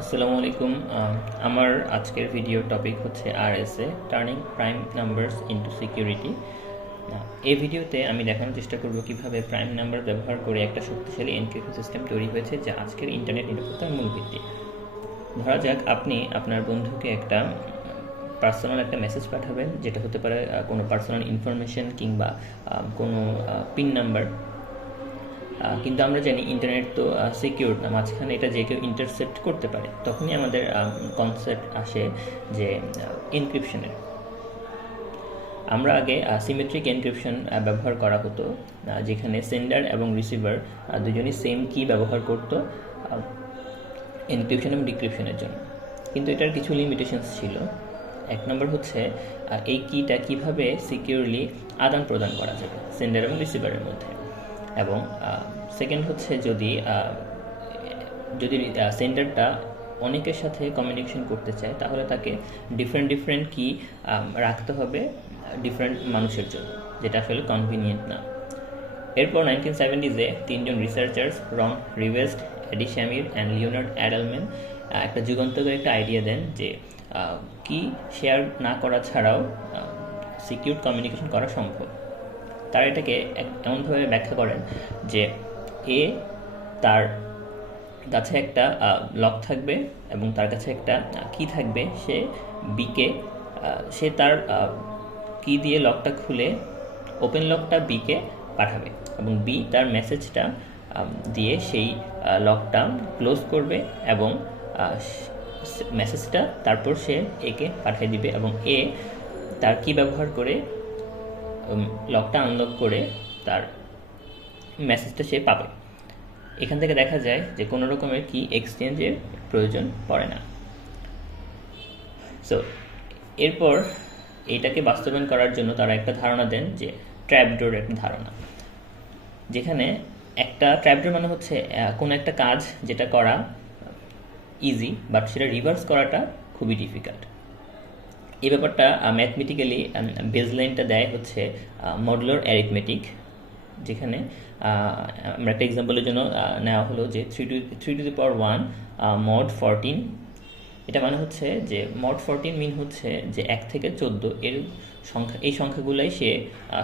আসসালামু আলাইকুম। আমার আজকের ভিডিও টপিক হচ্ছে RSA, turning prime numbers into security. এই ভিডিওতে আমি দেখানোর চেষ্টা করব কিভাবে প্রাইম নাম্বার ব্যবহার করে একটা শক্তিশালী এনক্রিপশন সিস্টেম তৈরি হয়েছে, যা আজকের ইন্টারনেট নিরাপত্তার মূল ভিত্তি। ধরা যাক আপনি আপনার বন্ধুকে একটা পার্সোনাল একটা মেসেজ পাঠাবেন, যেটা হতে পারে কোনো পার্সোনাল ইনফরমেশন কিংবা কোনো পিন নাম্বার। কিন্তু আমরা জানি ইন্টারনেট তো সিকিউর না, মাঝখানে এটা যে কেউ ইন্টারসেপ্ট করতে পারে। তখনই আমাদের কনসেপ্ট আসে যে এনক্রিপশনের। আমরা আগে সিমেট্রিক এনক্রিপশন ব্যবহার করা হতো, যেখানে সেন্ডার এবং রিসিভার দুজনই সেম কি ব্যবহার করতো এনক্রিপশন এবং ডিক্রিপশনের জন্য। কিন্তু এটার কিছু লিমিটেশনস ছিল। এক নম্বর হচ্ছে এই কিটা কিভাবে সিকিউরলি আদান প্রদান করা যাবে সেন্ডার এবং রিসিভারের মধ্যে। এবং সেকেন্ড হচ্ছে যদি সেন্ডারটা অনেকের সাথে কমিউনিকেশন করতে চায়, তাহলে তাকে ডিফারেন্ট কি রাখতে হবে ডিফারেন্ট মানুষের জন্য, যেটা আসলে কনভিনিয়েন্ট না। এরপর 1970s তিনজন researchers Ron Rivest, Adi Shamir and Leonard Adleman একটা যুগান্তকারী একটা আইডিয়া দেন যে কি শেয়ার না করা ছাড়াও সিকিউর কমিউনিকেশন করা সম্ভব। তারা এটাকে এমনভাবে ব্যাখ্যা করেন যে তার কাছে একটা লক থাকবে এবং তার কাছে একটা কি থাকবে। সে তার কি দিয়ে লকটা খুলে ওপেন লকটা বিকে পাঠাবে এবং বি তার মেসেজটা দিয়ে সেই লকটা ক্লোজ করবে এবং মেসেজটা তারপর সে একে পাঠিয়ে দিবে এবং তার কি ব্যবহার করে লকটা আনলক করে তার মেসেজটা সে পাবে। এখান থেকে দেখা যায় যে কোনো রকমের কি এক্সচেঞ্জের প্রয়োজন পড়ে না। সো এরপর এইটাকে বাস্তবায়ন করার জন্য তারা একটা ধারণা দেন যে ট্র্যাপডোর একটা ধারণা, যেখানে একটা ট্র্যাপডোর মানে হচ্ছে কোনো একটা কাজ যেটা করা ইজি বাট সেটা রিভার্স করাটা খুবই ডিফিকাল্ট। এই ব্যাপারটা ম্যাথমেটিক্যালি বেসলাইনটা দেয় হচ্ছে মডুলার অ্যারিথমেটিক, যেখানে আমরা একটা এক্সাম্পলের জন্য নেওয়া হলো যে 3 to the power 1 mod 14। এটা মানে হচ্ছে যে mod 14 মিন হচ্ছে যে 1 থেকে 14 এর সংখ্যা, এই সংখ্যাগুলাই সে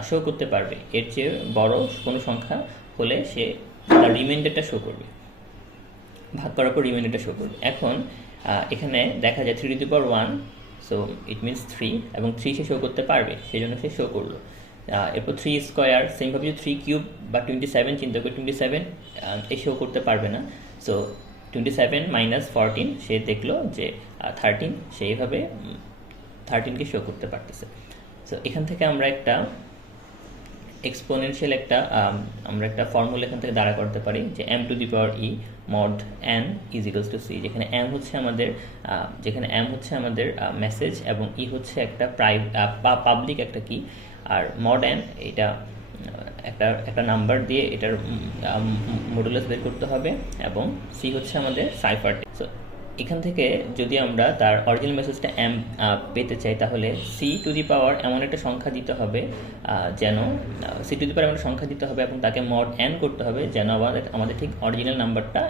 শো করতে পারবে। এর চেয়ে বড় কোনো সংখ্যা হলে সে তার রিমাইন্ডারটা শো করবে, ভাগ করার পর রিমাইন্ডারটা শো করবে। এখন এখানে দেখা যায় 3 to the power 1, so it means 3, এবং 3 সে শো করতে পারবে, সেই জন্য সে শো করলো। এরপর 3 স্কোয়ার, সেমভাবে যদি 3 কিউব বা 27 চিন্তা করে 27 এ শো করতে পারবে না। সো 27 - 14 সে দেখলো যে 13, সেইভাবে 13কে শো করতে পারতেছে। সো এখান থেকে আমরা একটা এক্সপোনেনশিয়াল আমরা একটা ফর্মুলা এখান থেকে দাঁড়া করতে পারি যে m⁴ mod n = c, যেখানে m হচ্ছে আমাদের মেসেজ এবং ই হচ্ছে একটা পাবলিক একটা কি, আর mod n এটা একটা নাম্বার দিয়ে এটার মডুলাস বের করতে হবে এবং সি হচ্ছে আমাদের সাইফার টেক্সট। সো এখান থেকে যদি আমরা তার অরিজিনাল মেসেজটা পেতে চাই, তাহলে c⁴ এমন একটা সংখ্যা দিতে হবে যেন c⁴ এমন একটা সংখ্যা দিতে হবে এবং তাকে mod n করতে হবে যেন আমাদের ঠিক অরিজিনাল নাম্বারটা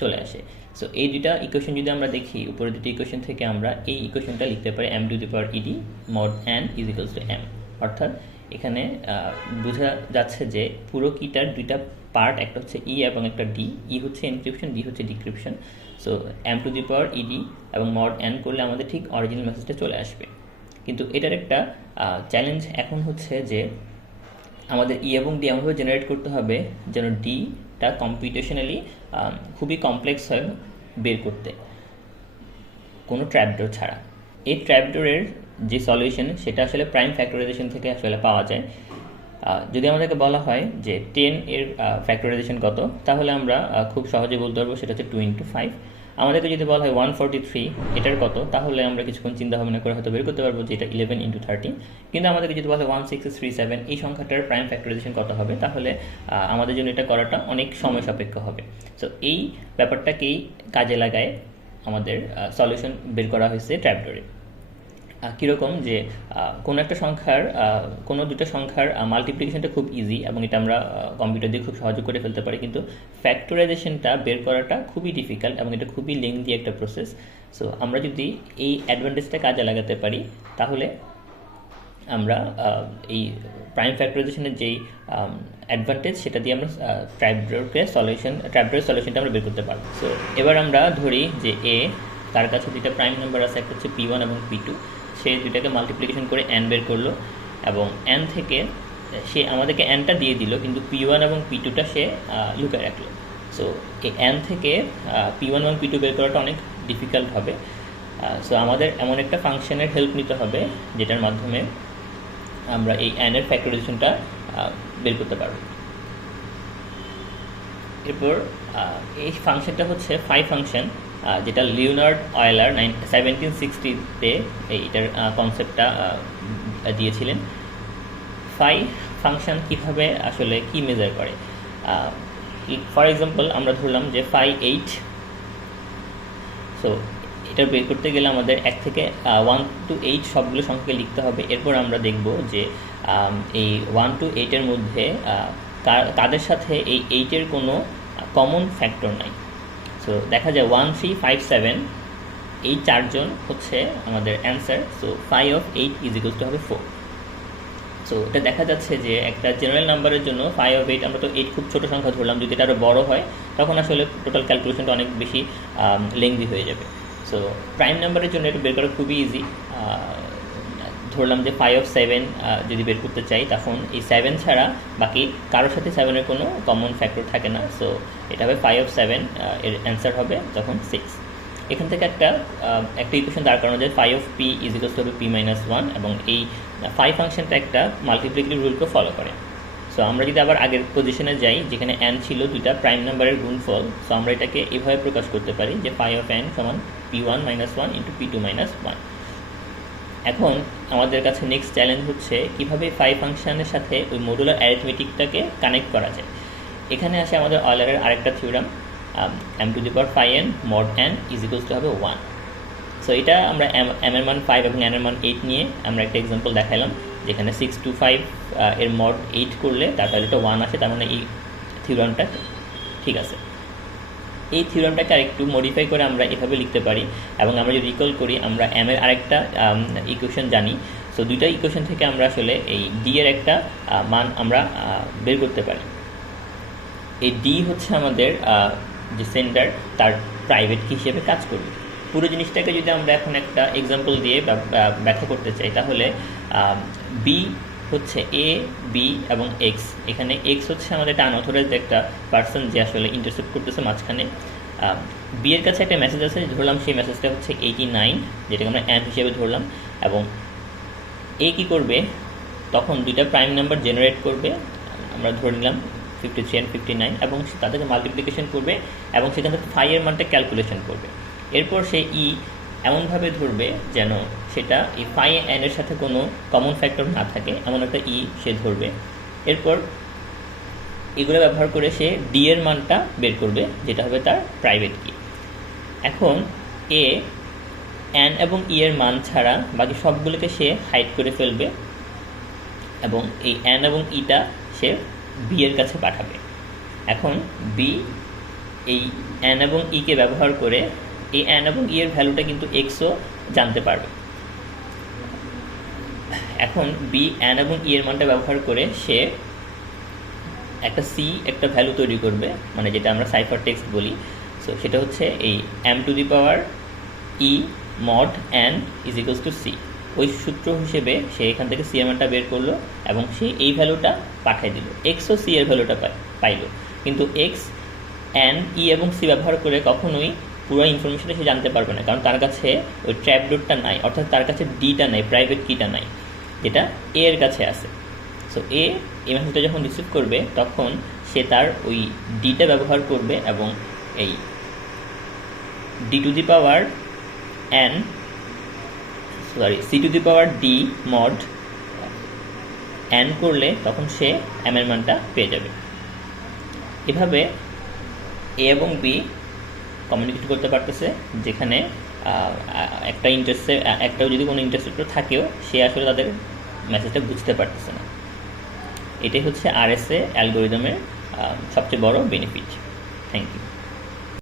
চলে আসে। সো এই দুইটা ইকুয়েশন যদি আমরা দেখি, উপরে দুটি ইকুয়েশন থেকে আমরা এই ইকুয়েশনটা লিখতে পারি m⁴ mod n = m। অর্থাৎ এখানে বোঝা যাচ্ছে যে পুরো কিটার দুইটা পার্ট, একটা হচ্ছে ই এবং একটা ডি। ই হচ্ছে এনক্রিপশন, ডি হচ্ছে ডিক্রিপশন। সো m⁴ এবং mod n করলে আমাদের ঠিক অরিজিনাল মেসেজটা চলে আসবে। কিন্তু এটার একটা চ্যালেঞ্জ এখন হচ্ছে যে আমাদের ই এবং ডি এমনভাবে জেনারেট করতে হবে যেন ডিটা কম্পিউটেশনালি খুবই কমপ্লেক্স হয় বের করতে, কোনো ট্র্যাপডোর ছাড়া। এই ট্র্যাপডোরের যে সলিউশন সেটা আসলে প্রাইম ফ্যাক্টরাইজেশন থেকে আসলে পাওয়া যায়। যদি আমাদেরকে বলা হয় যে 10 এর ফ্যাক্টরাইজেশন কত, তাহলে আমরা খুব সহজে বলতে পারবো সেটা হচ্ছে 2 × 5। আমাদেরকে যদি বলা হয় 143 এটার কত, তাহলে আমরা কিছুক্ষণ চিন্তা ভাবনা করে হয়তো বের করতে পারবো যে এটা 11 × 13। কিন্তু আমাদেরকে যদি বলা হয় 1637 এই সংখ্যাটার প্রাইম ফ্যাক্টরাইজেশন কত হবে, তাহলে আমাদের জন্য এটা করাটা অনেক সময় সাপেক্ষ হবে। সো এই ব্যাপারটাকেই কাজে লাগায় আমাদের সলিউশন বের করা হয়েছে ট্র্যাপডোরে। কীরকম যে কোনো একটা সংখ্যার কোনো দুটো সংখ্যার মাল্টিপ্লিকেশনটা খুব ইজি এবং এটা আমরা কম্পিউটার দিয়ে খুব সহজে করে ফেলতে পারি, কিন্তু ফ্যাক্টরাইজেশনটা বের করাটা খুবই ডিফিকাল্ট এবং এটা খুবই লেংদি একটা প্রসেস। সো আমরা যদি এই অ্যাডভান্টেজটা কাজে লাগাতে পারি তাহলে আমরা এই প্রাইম ফ্যাক্টরাইজেশনের যেই অ্যাডভান্টেজ সেটা দিয়ে আমরা ট্র্যাপড্রয়ের সলিউশনটা আমরা বের করতে পারবো। সো এবার আমরা ধরি যে এ, তার কাছে দুইটা প্রাইম নাম্বার আছে, একটা হচ্ছে P1 এবং P2। সে দুইটাকে মাল্টিপ্লিকেশন করে n বের করলো এবং n থেকে সে আমাদেরকে nটা দিয়ে দিল, কিন্তু P1 এবং P2টা সে লুকায় রাখলো। সো এই n থেকে P1 এবং P2 বের করাটা অনেক ডিফিকাল্ট হবে। সো আমাদের এমন একটা ফাংশনের হেল্প নিতে হবে যেটার মাধ্যমে আমরা এই n এর ফ্যাক্টরাইজেশনটা বের করতে পারবো। এরপর এই ফাংশনটা হচ্ছে ফাই ফাংশন, যেটা লিওনার্ড অয়েলার 1760-তে এইটার কনসেপ্টটা দিয়েছিলেন। ফাই ফাংশন কীভাবে আসলে কি মেজার করে, ফর এক্সাম্পল আমরা ধরলাম যে ফাই 8। সো এটা বের করতে গেলে আমাদের 1 থেকে 1 to 8 সবগুলো সংখ্যাকে লিখতে হবে। এরপর আমরা দেখব যে এই 1 to 8-এর মধ্যে তাদের সাথে এই 8-এর কোনো কমন ফ্যাক্টর নাই। সো দেখা যায় 1, 3, 5, 7 এই চারজন হচ্ছে আমাদের answer. So phi of 8 is equals to হবে 4। সো এটা দেখা যাচ্ছে যে একটা জেনারেল নাম্বারের জন্য ফাই অফ 8, আমরা তো 8 খুব ছোটো সংখ্যা ধরলাম, যদি এটা আরও বড়ো হয় তখন আসলে টোটাল ক্যালকুলেশনটা অনেক বেশি লেংদি হয়ে যাবে। সো প্রাইম নাম্বারের জন্য এটা বের করা খুবই ইজি। ধরলাম যে ফাই অফ 7 যদি বের করতে চাই, তখন এই 7 ছাড়া বাকি কারোর সাথে 7-এর কোনো কমন ফ্যাক্টর থাকে না। সো এটা হবে ফাই অফ 7, এর অ্যান্সার হবে তখন 6। এখান থেকে একটা ইকুয়েশন দাঁড় করানো যায়, phi of P is equals to হবে p-1, এবং এই ফাই ফাংশনটা একটা মাল্টিপ্লিকেটিভ রুলকে ফলো করে। সো আমরা যদি আবার আগের পজিশনে যাই, যেখানে n ছিল দুইটা প্রাইম নাম্বারের গুণফল, সো আমরা এটাকে এভাবে প্রকাশ করতে পারি যে ফাই অফ n সমান p1-1 ইন্টু p2-1। এখন আমাদের কাছে নেক্সট চ্যালেঞ্জ হচ্ছে কীভাবে ফাই ফাংশনের সাথে ওই মডুলার অ্যারিথমেটিকটাকে কানেক্ট করা যায়। এখানে আসে আমাদের অয়লারের আরেকটা theorem, m⁴n mod n is equals to হবে 1। সো এটা আমরা m এর মান 5 এবং n এর মান 8 নিয়ে আমরা একটা এক্সাম্পল দেখালাম, যেখানে 6 to 5 এর mod 8 করলে তার ভ্যালুটা 1 আসে, তার মানে এই থিওরামটা ঠিক আছে। এই থিওরামটাকে আরেকটু মডিফাই করে আমরা এভাবে লিখতে পারি, এবং আমরা যদি রিকল করি আমরা m এর আরেকটা ইকুয়েশন জানি। সো দুইটা ইকুয়েশন থেকে আমরা আসলে এই d এর একটা মান আমরা বের করতে পারি। এই d হচ্ছে আমাদের যে সেন্ডার, তার প্রাইভেট কি হিসেবে কাজ করবে। পুরো জিনিসটাকে যদি আমরা এখন একটা এক্সাম্পল দিয়ে ব্যাখ্যা করতে চাই, তাহলে b হচ্ছে a, b এবং x। এখানে x হচ্ছে আমাদের একটা আনঅথরাইজড একটা পার্সন যে আসলে ইন্টারসেপ্ট করতেছে মাঝখানে। b এর কাছে একটা মেসেজ আছে, ধরলাম সেই মেসেজটা হচ্ছে 89, যেটাকে আমরা n হিসেবে ধরলাম। এবং a কী করবে, তখন দুইটা প্রাইম নাম্বার জেনারেট করবে, আমরা ধরে নিলাম 53 and 59, এবং তাদেরকে মাল্টিপ্লিকেশন করবে এবং সেখান থেকে ফাই এর মানটা ক্যালকুলেশন করবে। এরপর সে ই এমনভাবে ধরবে যেন সেটা এই ফাই এন এর সাথে কোনো কমন ফ্যাক্টর না থাকে, এমন একটা ই সে ধরবে। এরপর এগুলো ব্যবহার করে সে ডি এর মানটা বের করবে, যেটা হবে তার প্রাইভেট কি। এখন এ এন এবং ই এর মান ছাড়া বাকি সবগুলোকে সে হাইড করে ফেলবে, এবং এই এন এবং ইটা সে বি এর কাছে পাঠাবে। এখন বি এই এন এবং ইকে ব্যবহার করে এই এন এবং ই এর ভ্যালুটা কিন্তু এক্সও জানতে পারবে। এখন বি এন এবং ই এর মানটা ব্যবহার করে সে একটা সি একটা ভ্যালু তৈরি করবে, মানে যেটা আমরা সাইফার টেক্সট বলি। সো সেটা হচ্ছে এই m⁴e mod n is equals to C. ওই সূত্র হিসেবে সে এখান থেকে সি এর মানটা বের করলো এবং সে এই ভ্যালুটা পাঠিয়ে দিল, এক্সও সি এর ভ্যালুটা পাইলো। কিন্তু এক্স এন ই এবং সি ব্যবহার করে কখনোই পুরো ইনফরমেশনটা সে জানতে পারবে না, কারণ তার কাছে ওই ট্র্যাপডোরটা নাই, অর্থাৎ তার কাছে ডিটা নাই, প্রাইভেট কিটা নাই, যেটা এ এর কাছে আছে। সো এ এই মেসেজটা যখন রিসিভ করবে তখন সে তার ওই ডিটা ব্যবহার করবে এবং এই c⁴d mod n করলে তখন সে m এর মানটা পেয়ে যাবে। এভাবে এ এবং বি কমিউনিকেট করতে পারতেছে, যেখানে একটা ইন্টারেস্টে একটাও যদি কোনো ইন্টারেস্টেড থাকেও সে আসলে তাদের মেসেজটা বুঝতে পারতেছে না। এটাই হচ্ছে আরএসএ অ্যালগোরিদমের সবচেয়ে বড় বেনিফিট। Thank you.